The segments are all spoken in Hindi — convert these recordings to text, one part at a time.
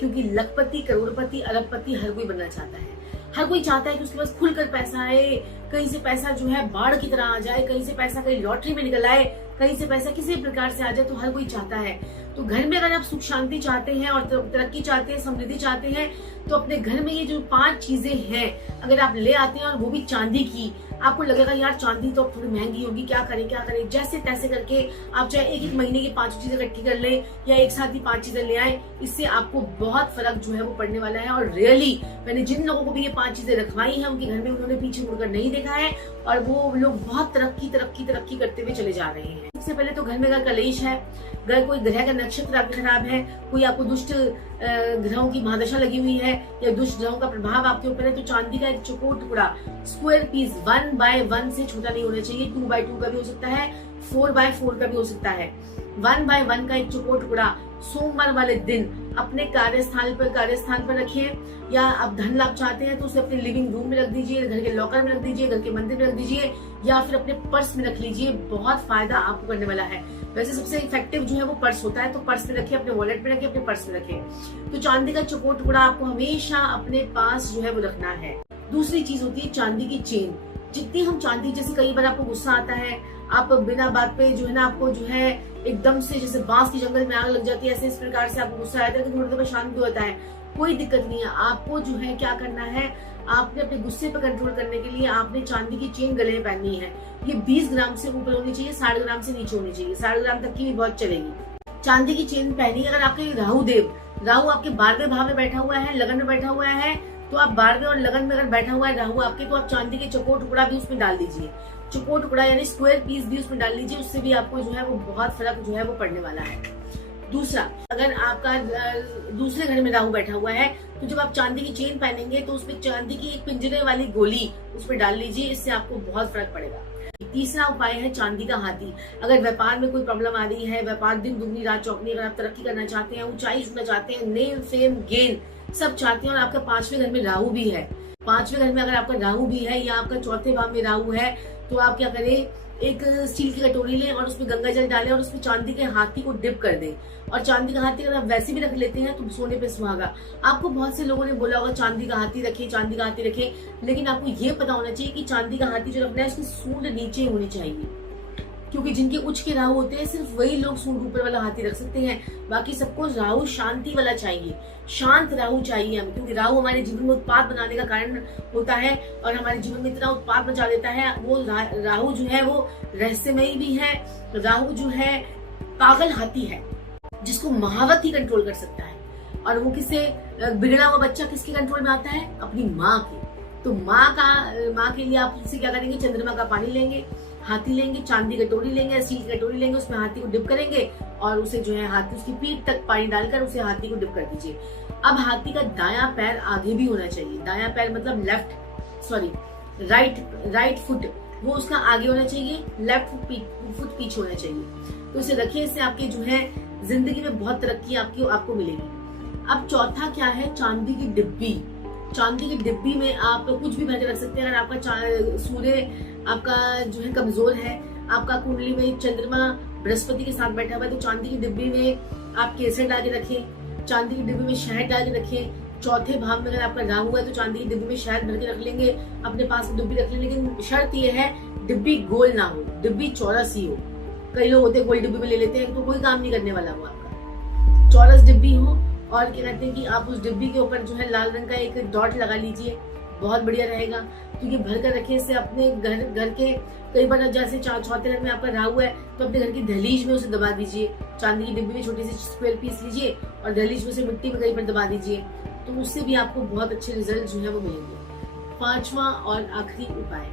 क्योंकि लखपति, करोड़पति, अरबपति हर कोई बनना चाहता है। हर कोई चाहता है कि उसके पास खुलकर पैसा आए, कहीं से पैसा जो है बाढ़ की तरह आ जाए, कहीं से पैसा कहीं लॉटरी में निकल आए, कहीं से पैसा किसी प्रकार से आ जाए, तो हर कोई चाहता है। तो घर में अगर आप सुख शांति चाहते हैं और तरक्की चाहते हैं, समृद्धि चाहते हैं, तो अपने घर में ये जो 5 चीजें हैं अगर आप ले आते हैं, और वो भी चांदी की, आपको लगेगा यार चांदी तो थोड़ी महंगी होगी, क्या करें, जैसे तैसे करके आप चाहे एक महीने की 5 चीजें इकट्ठी कर ले या एक साथ ही 5 चीजें ले आए, इससे आपको बहुत फर्क जो है वो पड़ने वाला है। और रियली मैंने जिन लोगों को भी ये 5 चीजें रखवाई हैं, उनके घर में उन्होंने पीछे मुड़कर नहीं देखा है और वो लोग बहुत तरक्की करते हुए चले जा रहे हैं। सबसे पहले तो घर में अगर कलेश है, अगर कोई ग्रह का नक्षत्र आपका खराब है, कोई आपको दुष्ट ग्रहों की महादशा लगी हुई है या दुष्ट ग्रहों का प्रभाव आपके ऊपर है, तो चांदी का एक चौकोर टुकड़ा, स्क्वायर पीस 1x1 से छोटा नहीं होना चाहिए। 2x2 का भी हो सकता है, 4x4 का भी हो सकता है। 1x1 का एक चौकोर टुकड़ा सोमवार वाले दिन अपने कार्यस्थान पर रखें, या आप धन लाभ चाहते हैं तो उसे अपने लिविंग रूम में रख दीजिए, घर के लॉकर में रख दीजिए, घर के मंदिर में रख दीजिए, या फिर अपने पर्स में रख लीजिए। बहुत फायदा आपको करने वाला है। वैसे सबसे इफेक्टिव जो है वो पर्स होता है, तो पर्स में रखिए, अपने वॉलेट में रखिए, अपने पर्स में रखिए। तो चांदी का चौकोर टुकड़ा आपको हमेशा अपने पास जो है वो रखना है। दूसरी चीज होती है चांदी की चेन। जितनी हम चांदी, जैसे कई बार आपको गुस्सा आता है, आप बिना बात पे जो है ना, आपको जो है एकदम से जैसे बांस की जंगल में आग लग जाती है, ऐसे इस प्रकार से आपको गुस्सा आता है तो थोड़ी देर में शांत भी होता है, कोई दिक्कत नहीं है। आपको जो है क्या करना है, आपने अपने गुस्से पर कंट्रोल करने के लिए आपने चांदी की चेन गले में पहननी है। ये 20 ग्राम से ऊपर होनी चाहिए, 60 ग्राम से नीचे होनी चाहिए, 60 ग्राम तक की भी बहुत चलेगी। चांदी की चेन पहनी। अगर आपके राहु आपके 12वें भाव में बैठा हुआ है, लगन में बैठा हुआ है, तो आप 12वें और लगन में अगर बैठा हुआ है राहु आपके, तो आप चांदी के चौकोर टुकड़ा भी उसमें डाल दीजिए। चौकोर टुकड़ा यानी स्क्वायर पीस भी उसमें डाल लीजिए, उससे भी आपको जो है वो बहुत फर्क जो है वो पड़ने वाला है। दूसरा, अगर आपका दूसरे घर में राहु बैठा हुआ है, तो जब आप चांदी की चेन पहनेंगे तो उसमें चांदी की एक पिंजरे वाली गोली उसमें डाल लीजिए, इससे आपको बहुत फर्क पड़ेगा। तीसरा उपाय है चांदी का हाथी। अगर व्यापार में कोई प्रॉब्लम आ रही है, व्यापार दिन दुगनी रात चौगनी, अगर आप तरक्की करना चाहते हैं, ऊंचाई छूना चाहते हैं, नेम फेम गेन सब चाहते हैं, और आपका 5वें घर में राहु भी है, 5वें घर में अगर आपका राहु भी है या आपका 4थे भाव में राहु है, तो आप क्या करें, एक स्टील की कटोरी लें और उसमें गंगा जल डालें और उसमें चांदी के हाथी को डिप कर दें। और चांदी का हाथी अगर आप वैसे भी रख लेते हैं तो सोने पे सुहागा। आपको बहुत से लोगों ने बोला होगा चांदी का हाथी रखें, चांदी का हाथी रखें, लेकिन आपको ये पता होना चाहिए कि चांदी का हाथी जो रखना है उसकी सूंड नीचे होनी चाहिए, क्योंकि जिनके उच्च के राहु होते हैं सिर्फ वही लोग सूंड ऊपर वाला हाथी रख सकते हैं। बाकी सबको राहु शांति वाला चाहिए, शांत राहु चाहिए हमें, क्योंकि राहु हमारे जीवन में उत्पाद बनाने का कारण होता है और हमारे जीवन में इतना उत्पाद मचा देता है। वो राहु जो है वो रहस्यमयी भी है। राहु जो है पागल हाथी है जिसको महावत ही कंट्रोल कर सकता है। और वो किससे, बिगड़ा हुआ बच्चा किसके कंट्रोल में आता है, अपनी माँ के। तो माँ के लिए आप उससे क्या करेंगे, चंद्रमा का पानी लेंगे, हाथी लेंगे, चांदी कटोरी लेंगे, स्टील की कटोरी लेंगे, उसमें हाथी को डिप करेंगे और उसे जो है हाथी उसकी पीठ तक पानी डालकर उसे हाथी को डिप कर दीजिए। अब हाथी का दायां पैर आगे भी होना चाहिए, दायां पैर मतलब राइट फुट वो उसका आगे होना चाहिए, लेफ्ट फुट पीछे होना चाहिए। तो इसे रखिए, इससे आपकी जो है जिंदगी में बहुत तरक्की आपको मिलेगी। अब चौथा क्या है, चांदी की डिब्बी। चांदी की डिब्बी में आप कुछ भी भर के रख सकते हैं। अगर आपका सूर्य आपका जो है कमजोर है, आपका कुंडली में चंद्रमा बृहस्पति के साथ बैठा हुआ है, तो चांदी की डिब्बी में आप केसर डाल के रखें, चांदी की डिब्बी में शहद डाल के रखें। 4थे भाव में अगर आपका राहु है तो चांदी की डिब्बी में शहद भर के रख लेंगे, अपने पास डिब्बी रख लें, लेकिन शर्त यह है डिब्बी गोल ना हो, डिब्बी चौरस ही हो। कई लोग होते गोल डिब्बी में ले लेते हैं तो कोई काम नहीं करने वाला वो आपका। चौरस डिब्बी हो और क्या कहते हैं कि आप उस डिब्बी के ऊपर जो है लाल रंग का एक डॉट लगा लीजिए, बहुत बढ़िया रहेगा। क्योंकि भर कर रखे से अपने घर के कई बार जैसे 4थे घर में आपका राहु है तो अपने घर की दहलीज में उसे दबा दीजिए। चांदी की डिब्बी में छोटी सी स्क्वायर पीस लीजिए और दहलीज में से मिट्टी में कहीं पर दबा दीजिए, तो उससे भी आपको बहुत अच्छे रिजल्ट जो है वो मिलेंगे। 5वां और आखिरी उपाय,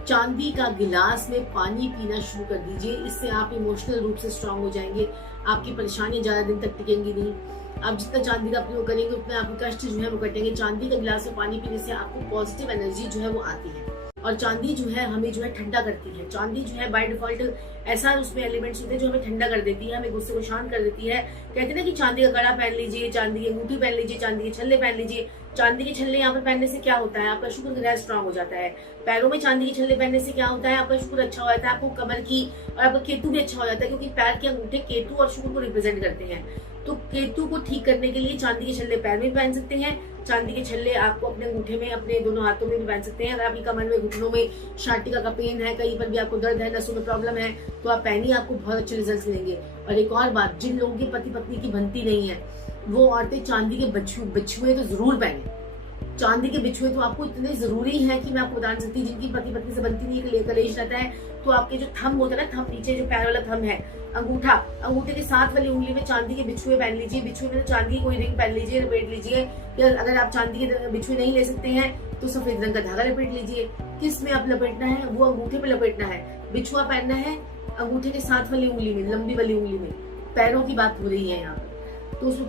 चांदी का गिलास में पानी पीना शुरू कर दीजिए। इससे आप इमोशनल रूप से स्ट्रांग हो जाएंगे, आपकी परेशानियां ज्यादा दिन तक टिकेंगी नहीं। आप जितना चांदी का प्रयोग करेंगे उतना आपके कष्ट जो है वो कटेंगे। चांदी का गिलास में पानी पीने से आपको पॉजिटिव एनर्जी जो है वो आती है और चांदी जो है हमें जो है ठंडा करती है। चांदी जो है बाय डिफॉल्ट ऐसा उसमें एलिमेंट्स होते हैं जो हमें ठंडा कर देती है, हमें गुस्से को शांत कर देती है। कहते हैं ना कि चांदी का कड़ा पहन लीजिए, चांदी की अंगूठी पहन लीजिए, चांदी के छल्ले पहन लीजिए। चांदी के छल्ले यहाँ पर पहनने से क्या होता है, आपका शुक्र ग्रह स्ट्रांग हो जाता है। पैरों में चांदी के छल्ले पहनने से क्या होता है, आपका शुक्र अच्छा हो जाता है, आपको कमर की और आपका केतु भी अच्छा हो जाता है, क्योंकि पैर के अंगूठे केतु और शुक्र को रिप्रेजेंट करते हैं। तो केतु को ठीक करने के लिए चांदी के छल्ले पैर में पहन सकते हैं, चांदी के छल्ले आपको अपने अंगूठे में, अपने दोनों हाथों में भी पहन सकते हैं। अगर आपकी कमर में, घुटनों में शाटिका का पेन है, कहीं पर भी आपको दर्द है, नसों में प्रॉब्लम है, तो आप पहनिए, आपको बहुत अच्छे रिजल्ट मिलेंगे। और एक और बात, जिन लोगों की पति पत्नी की बनती नहीं है वो औरतें चांदी के बिछुए तो जरूर पहने। चांदी के बिछुए तो आपको इतने जरूरी है कि मैं आपको बता नहीं सकती। जिनकी पति पत्नी से बनती नहीं है, कलेश रहता है, तो आपके जो थंब होता है ना, थंब नीचे जो पैर वाला थंब है, अंगूठा, अंगूठे के साथ वाली उंगली में चांदी के बिछुए पहन लीजिए। बिछुए में तो चांदी की कोई रिंग पहन लीजिए, लपेट लीजिए। या अगर आप चांदी के बिछुए नहीं ले सकते हैं तो सफेद रंग का धागा लपेट लीजिए। किस में आप लपेटना है? वो अंगूठे पे लपेटना है। बिछुआ पहनना है अंगूठे के साथ वाली उंगली में, लंबी वाली उंगली में। पैरों की बात हो रही है यहाँ पर, तो उसमें